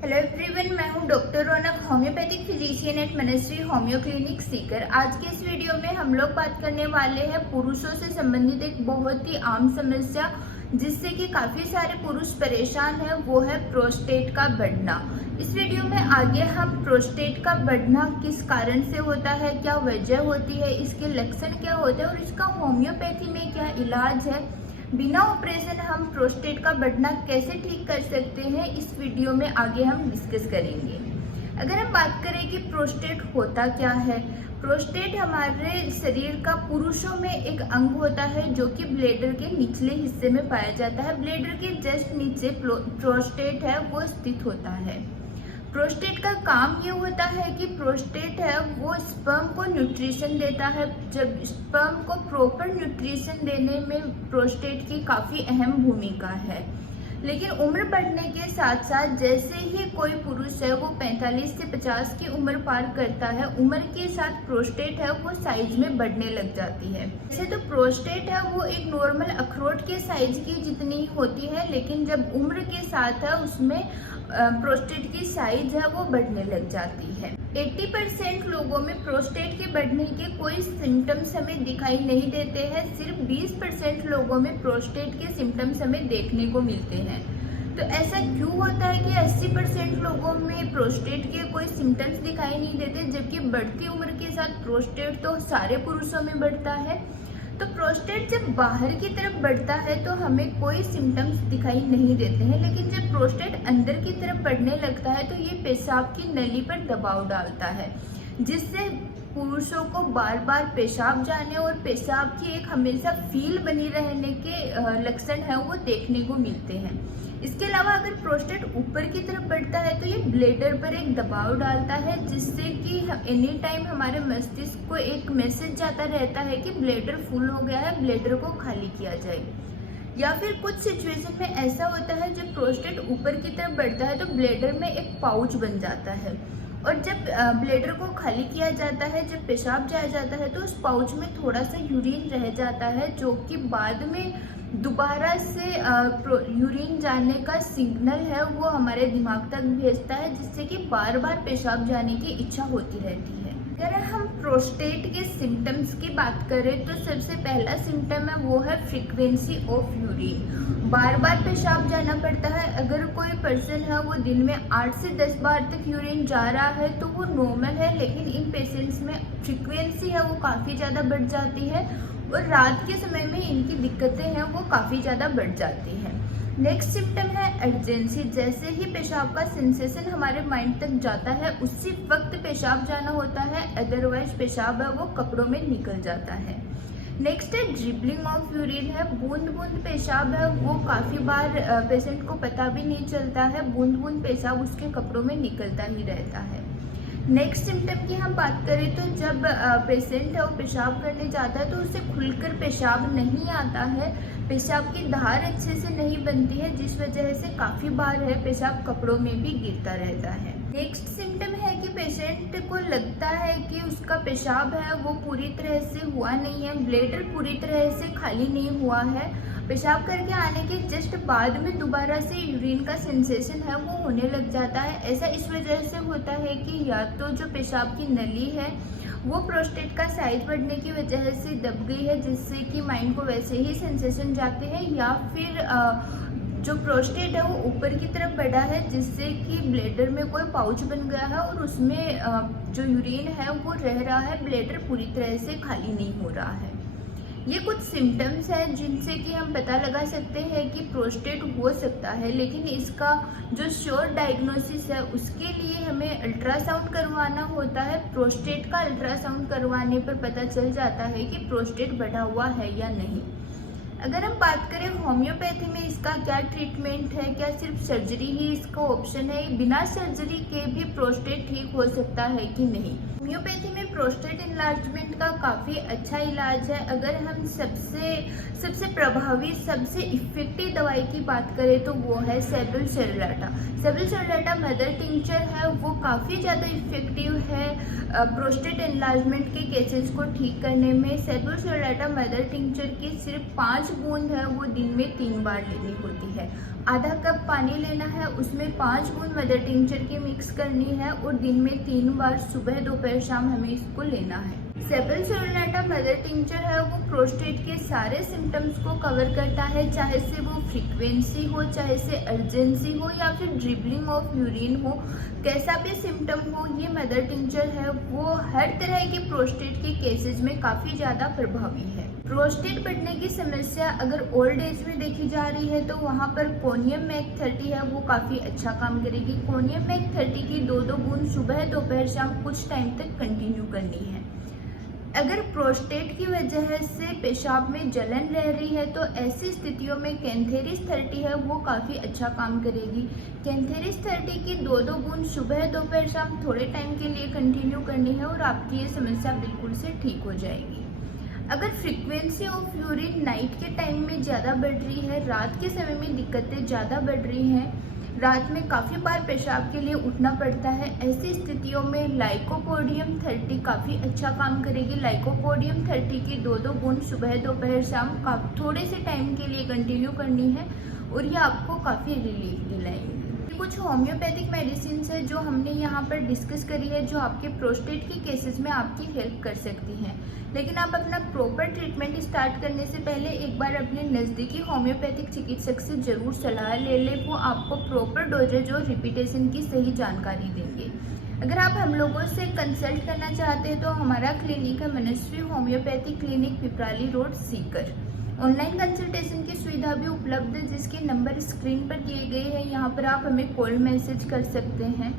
Hello everyone, मैं हूं doctor Raunak, homeopathic physician at Manshree homeo clinic Sikar. आज के इस वीडियो में हम लोग बात करने वाले हैं पुरुषों से संबंधित एक बहुत ही आम समस्या जिससे कि काफी सारे पुरुष परेशान हैं, वो है प्रोस्टेट का बढ़ना। इस वीडियो में आगे हम प्रोस्टेट का बढ़ना किस कारण से होता है, क्या वजह होती है, इसके लक्षण क्या होते हैं और इसका होम्योपैथी में क्या इलाज है, बिना ऑपरेशन हम प्रोस्टेट का बढ़ना कैसे ठीक कर सकते हैं, इस वीडियो में आगे हम डिस्कस करेंगे। अगर हम बात करें कि प्रोस्टेट होता क्या है, प्रोस्टेट हमारे शरीर का पुरुषों में एक अंग होता है जो कि ब्लैडर के निचले हिस्से में पाया जाता है। ब्लैडर के जस्ट नीचे प्रोस्टेट है वो स्थित होता है। प्रोस्टेट का काम ये होता है कि प्रोस्टेट है वो स्पर्म को न्यूट्रिशन देता है। जब स्पर्म को प्रॉपर न्यूट्रिशन देने में प्रोस्टेट की काफ़ी अहम भूमिका है। लेकिन उम्र बढ़ने के साथ साथ जैसे ही कोई पुरुष है वो 45 से 50 की उम्र पार करता है, उम्र के साथ प्रोस्टेट है वो साइज में बढ़ने लग जाती है। वैसे तो प्रोस्टेट है वो एक नॉर्मल अखरोट के साइज की जितनी होती है, लेकिन जब उम्र के साथ है उसमें प्रोस्टेट की साइज है वो बढ़ने लग जाती है। 80% लोगों में प्रोस्टेट के बढ़ने के कोई सिम्टम्स हमें दिखाई नहीं देते हैं। सिर्फ 20% लोगों में प्रोस्टेट के सिम्टम्स हमें देखने को मिलते हैं। तो ऐसा क्यों होता है कि 80% लोगों में प्रोस्टेट के कोई सिम्टम्स दिखाई नहीं देते, जबकि बढ़ती उम्र के साथ प्रोस्टेट तो सारे पुरुषों में बढ़ता है। तो प्रोस्टेट जब बाहर की तरफ बढ़ता है तो हमें कोई सिम्टम्स दिखाई नहीं देते हैं, लेकिन जब प्रोस्टेट अंदर की तरफ बढ़ने लगता है तो ये पेशाब की नली पर दबाव डालता है, जिससे पुरुषों को बार बार पेशाब जाने और पेशाब की एक हमेशा फील बनी रहने के लक्षण है वो देखने को मिलते हैं। इसके अलावा अगर प्रोस्टेट ऊपर की तरफ बढ़ता है तो ये ब्लैडर पर एक दबाव डालता है, जिससे कि एनी टाइम हमारे मस्तिष्क को एक मैसेज जाता रहता है कि ब्लैडर फुल हो गया है, ब्लैडर को खाली किया जाए। या फिर कुछ सिचुएशन में ऐसा होता है जब प्रोस्टेट ऊपर की तरफ बढ़ता है तो ब्लैडर में एक पाउच बन जाता है, और जब ब्लैडर को खाली किया जाता है, जब पेशाब जाया जाता है तो उस पाउच में थोड़ा सा यूरिन रह जाता है, जो कि बाद में दोबारा से यूरिन जाने का सिग्नल है वो हमारे दिमाग तक भेजता है, जिससे कि बार बार पेशाब जाने की इच्छा होती रहती है। अगर हम प्रोस्टेट के सिम्टम्स की बात करें तो सबसे पहला सिम्टम है वो है फ्रीक्वेंसी ऑफ यूरिन। बार बार पेशाब जाना पड़ता है। अगर कोई पर्सन है वो दिन में 8 से 10 बार तक यूरिन जा रहा है तो वो नॉर्मल है, लेकिन इन पेशेंट्स में फ्रीक्वेंसी है वो काफ़ी ज़्यादा बढ़ जाती है और रात के समय में इनकी दिक्कतें हैं वो काफ़ी ज़्यादा बढ़ जाती हैं। नेक्स्ट सिम्टम है अर्जेंसी। जैसे ही पेशाब का सेंसेशन हमारे माइंड तक जाता है उसी वक्त पेशाब जाना होता है, अदरवाइज पेशाब है वो कपड़ों में निकल जाता है। नेक्स्ट है ड्रिबलिंग ऑफ यूरिन है। बूंद बूंद पेशाब है वो काफ़ी बार पेशेंट को पता भी नहीं चलता है, बूंद बूंद पेशाब उसके कपड़ों में निकलता ही रहता है। नेक्स्ट सिम्टम की हम बात करें तो जब पेशेंट है वो पेशाब करने जाता है तो उसे खुलकर पेशाब नहीं आता है, पेशाब की धार अच्छे से नहीं बनती है, जिस वजह से काफ़ी बार है पेशाब कपड़ों में भी गिरता रहता है। नेक्स्ट सिम्टम है कि पेशेंट को लगता है कि उसका पेशाब है वो पूरी तरह से हुआ नहीं है, ब्लैडर पूरी तरह से खाली नहीं हुआ है। पेशाब करके आने के जस्ट बाद में दोबारा से यूरिन का सेंसेशन है वो होने लग जाता है। ऐसा इस वजह से होता है कि या तो जो पेशाब की नली है वो प्रोस्टेट का साइज बढ़ने की वजह से दब गई है, जिससे कि माइंड को वैसे ही सेंसेशन जाते हैं, या फिर जो प्रोस्टेट है वो ऊपर की तरफ बढ़ा है, जिससे कि ब्लैडर में कोई पाउच बन गया है और उसमें जो यूरिन है वो रह रहा है, ब्लैडर पूरी तरह से खाली नहीं हो रहा है। ये कुछ सिम्टम्स हैं जिनसे कि हम पता लगा सकते हैं कि प्रोस्टेट हो सकता है, लेकिन इसका जो श्योर डायग्नोसिस है उसके लिए हमें अल्ट्रासाउंड करवाना होता है। प्रोस्टेट का अल्ट्रासाउंड करवाने पर पता चल जाता है कि प्रोस्टेट बढ़ा हुआ है या नहीं। अगर हम बात करें होम्योपैथी में इसका क्या ट्रीटमेंट है, क्या सिर्फ सर्जरी ही इसका ऑप्शन है, बिना सर्जरी के भी प्रोस्टेट ठीक हो सकता है कि नहीं। होम्योपैथी में प्रोस्टेट इन्लार्जमेंट का काफ़ी अच्छा इलाज है। अगर हम सबसे प्रभावी, सबसे इफेक्टिव दवाई की बात करें तो वो है सेबुल सेरुलाटा। सेबुल सेरुलाटा मदर टिंचर है वो काफ़ी ज़्यादा इफेक्टिव है प्रोस्टेट इन्लार्जमेंट के केसेस को ठीक करने में। सेबुल सेरुलाटा मदर टिंचर की सिर्फ 5 5 बूंद है वो दिन में 3 बार लेनी होती है। आधा कप पानी लेना है, उसमें 5 बूंद मदर टिंचर की मिक्स करनी है और दिन में 3 बार सुबह दोपहर शाम हमें इसको लेना है। सेपल सोरनाटा मदर टिंचर है वो प्रोस्टेट के सारे सिम्टम्स को कवर करता है, चाहे से वो फ्रीक्वेंसी हो, चाहे से अर्जेंसी हो या फिर ड्रिबलिंग ऑफ यूरिन हो, कैसा भी सिम्टम हो, ये मदर टिंचर है वो हर तरह के प्रोस्टेट के केसेस में काफ़ी ज़्यादा प्रभावी है। प्रोस्टेट बढ़ने की समस्या अगर ओल्ड एज में देखी जा रही है तो वहाँ पर कोनियम मैक 30 है वो काफ़ी अच्छा काम करेगी। कोनियम मैक 30 की 2-2 बूंद सुबह दोपहर शाम कुछ टाइम तक कंटिन्यू करनी है। अगर प्रोस्टेट की वजह से पेशाब में जलन रह रही है तो ऐसी स्थितियों में कैंथेरिस 30 है वो काफ़ी अच्छा काम करेगी। कैंथेरिस 30 की 2-2 बूंद सुबह दोपहर शाम थोड़े टाइम के लिए कंटिन्यू करनी है और आपकी ये समस्या बिल्कुल से ठीक हो जाएगी। अगर फ्रीक्वेंसी ऑफ यूरिन नाइट के टाइम में ज़्यादा बढ़ रही है, रात के समय में दिक्कतें ज़्यादा बढ़ रही हैं, रात में काफ़ी बार पेशाब के लिए उठना पड़ता है, ऐसी स्थितियों में लाइकोपोडियम 30 काफ़ी अच्छा काम करेगी। लाइकोपोडियम 30 की 2-2 बूंद सुबह दोपहर शाम थोड़े से टाइम के लिए कंटिन्यू करनी है और ये आपको काफ़ी रिलीफ दिलाएंगे। कुछ होम्योपैथिक मेडिसिन है जो हमने यहाँ पर डिस्कस करी है जो आपके प्रोस्टेट के केसेस में आपकी हेल्प कर सकती हैं, लेकिन आप अपना प्रॉपर ट्रीटमेंट स्टार्ट करने से पहले एक बार अपने नज़दीकी होम्योपैथिक चिकित्सक से ज़रूर सलाह ले लें। वो आपको प्रॉपर डोजेज और रिपीटेशन की सही जानकारी देंगे। अगर आप हम लोगों से कंसल्ट करना चाहते हैं तो हमारा क्लिनिक है Manasvi homeopathic clinic, Piprali road, Sikar. Online consultation की सुविधा भी उपलब्ध है जिसके नंबर स्क्रीन पर दिए गए हैं, यहाँ पर आप हमें कॉल मैसेज कर सकते हैं।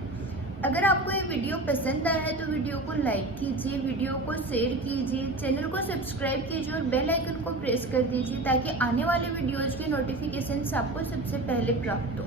अगर आपको ये वीडियो पसंद आया है तो वीडियो को लाइक कीजिए, वीडियो को शेयर कीजिए, चैनल को सब्सक्राइब कीजिए और बेल आइकन को प्रेस कर दीजिए ताकि आने वाले वीडियोज़ के नोटिफिकेशंस आपको सबसे पहले प्राप्त हो।